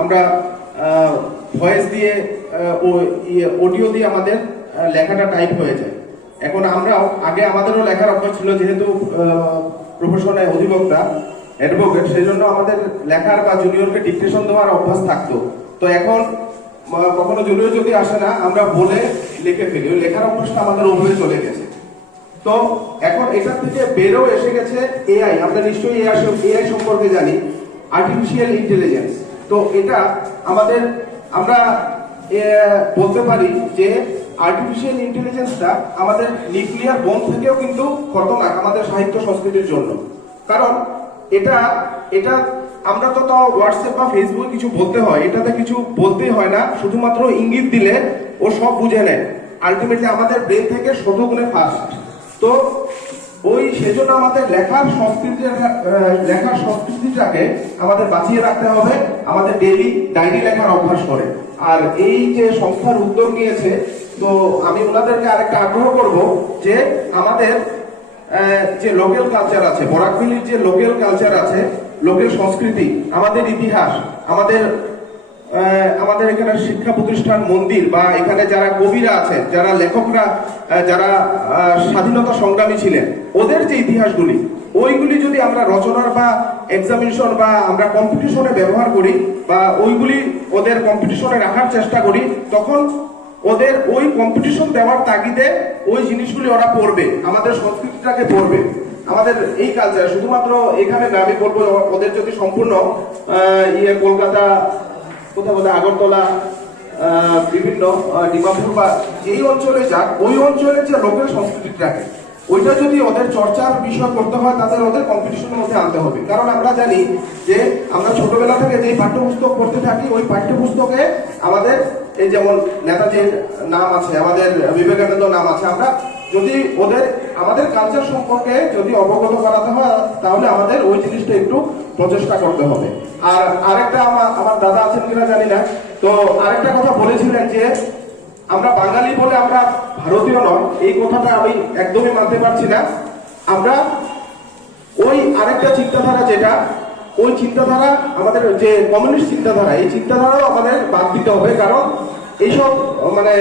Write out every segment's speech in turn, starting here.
আমরা ভয়েস দিয়ে ও অডিও দিয়ে আমাদের লেখাটা টাইপ হয়ে যায়। এখন আমরাও আগে আমাদেরও লেখার অভ্যাস ছিল, যেহেতু প্রফেশনে অধিবক্তা অ্যাডভোকেট সেই জন্য আমাদের লেখার বা জুনিয়রকে ডিকটেশন দেওয়ার অভ্যাস থাকতো। তো এখন কখনো জুনিয়র যদি আসে না, আমরা বলে লিখে ফেলি। ওই লেখার অভ্যাসটা আমাদের ওভাবে চলে গেছে। তো এখন এটার থেকে বেরো এসে গেছে এআই আমরা নিশ্চয়ই এআই সম্পর্কে জানি। আর্টিফিশিয়াল ইন্টেলিজেন্স তো এটা আমাদের, আমরা বলতে পারি যে আর্টিফিশিয়াল ইন্টেলিজেন্সটা আমাদের নিউক্লিয়ার বোম থেকেও কিন্তু খতরনাক আমাদের সাহিত্য সংস্কৃতির জন্য। কারণ এটা এটা আমরা তো তাও হোয়াটসঅ্যাপ বা ফেসবুকে কিছু বলতে হয়, এটাতে কিছু বলতেই হয় না, শুধুমাত্র ইঙ্গিত দিলে ও সব বুঝে নেয়। আলটিমেটলি আমাদের ব্রেন থেকে শতগুণে ফাস্ট তো ওই সেজন্য আমাদের লেখার সংস্কৃতি লেখার সংস্কৃতিটাকে আমাদের বাঁচিয়ে রাখতে হবে, আমাদের ডেইলি ডায়েরি লেখার অভ্যাস করে। আর এই যে সংস্থার উদ্যোগ নিয়েছে, তো আমি ওনাদেরকে আরেকটা আগ্রহ করব যে আমাদের যে লোকাল কালচার আছে বরাকভ্যালির যে লোকাল কালচার আছে লোকাল সংস্কৃতি, আমাদের ইতিহাস, আমাদের আমাদের এখানে শিক্ষা প্রতিষ্ঠান মন্দির বা এখানে যারা কবিরা আছেন, যারা লেখকরা যারা স্বাধীনতা সংগ্রামী ছিলেন, ওদের যে ইতিহাসগুলি, ওইগুলি যদি আমরা রচনার বা এক্সামিনেশন বা আমরা কম্পিটিশনে ব্যবহার করি বা ওইগুলি ওদের কম্পিটিশনে রাখার চেষ্টা করি, তখন ওদের ওই কম্পিটিশন দেওয়ার তাগিদে ওই জিনিসগুলি ওরা পড়বে, আমাদের সংস্কৃতিটাকে পড়বে। আমাদের এই কালচার শুধুমাত্র এখানে না আমি বলব, ওদের যদি সম্পূর্ণ ইয়ে কলকাতা কোথাও কোথাও আগরতলা বিভিন্ন ডিমাপুর বা যেই অঞ্চলে যাক ওই অঞ্চলে যে লোকের সংস্কৃতিটাকে ওইটা যদি ওদের চর্চার বিষয় করতে হয়, তাদের ওদের কম্পিটিশনের মধ্যে আনতে হবে। কারণ আমরা জানি যে আমরা ছোটবেলা থেকে যে পাঠ্যপুস্তক পড়তে থাকি, ওই পাঠ্যপুস্তকে আমাদের এই যেমন নেতাজির নাম আছে, আমাদের বিবেকানন্দ নাম আছে, আমরা যদি ওদের, আমাদের কালচার সম্পর্কে যদি অবগত করাতে হয়, তাহলে আমাদের ওই জিনিসটা একটু প্রচেষ্টা করতে হবে। আর আরেকটা আমার আমার দাদা আছেন কিনা জানি না। তো আরেকটা কথা বলেছিলেন যে আমরা বাঙালি বলে আমরা ভারতীয় নয় এই কথাটা আমি একদমই মানতে পারছি না। আমরা ওই আরেকটা চিন্তাধারা যেটা, ওই চিন্তাধারা আমাদের যে কমিউনিস্ট চিন্তাধারা, এই চিন্তাধারাও আমাদের বাদ দিতে হবে, কারণ এইসব মানে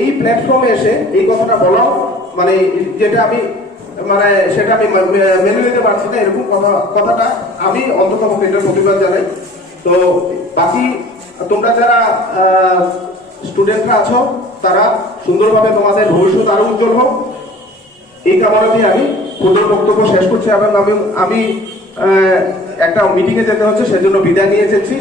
এই প্ল্যাটফর্মে এসে এই কথাটা বলাও মানে যেটা আমি মানে সেটা আমি মেনে নিতে পারছি না, এরকম কথা, কথাটা আমি অন্তত এটার প্রতিবাদ জানাই। তো বাকি তোমরা যারা স্টুডেন্টরা আছো, তারা সুন্দরভাবে তোমাদের ভবিষ্যৎ আরও উজ্জ্বল হোক। এই কামনা দিয়ে আমি ক্ষুদ্র বক্তব্য শেষ করছি। এবং আমি আমি একটা মিটিংয়ে যেতে হচ্ছে, সেজন্য বিদায় নিয়ে এসেছি।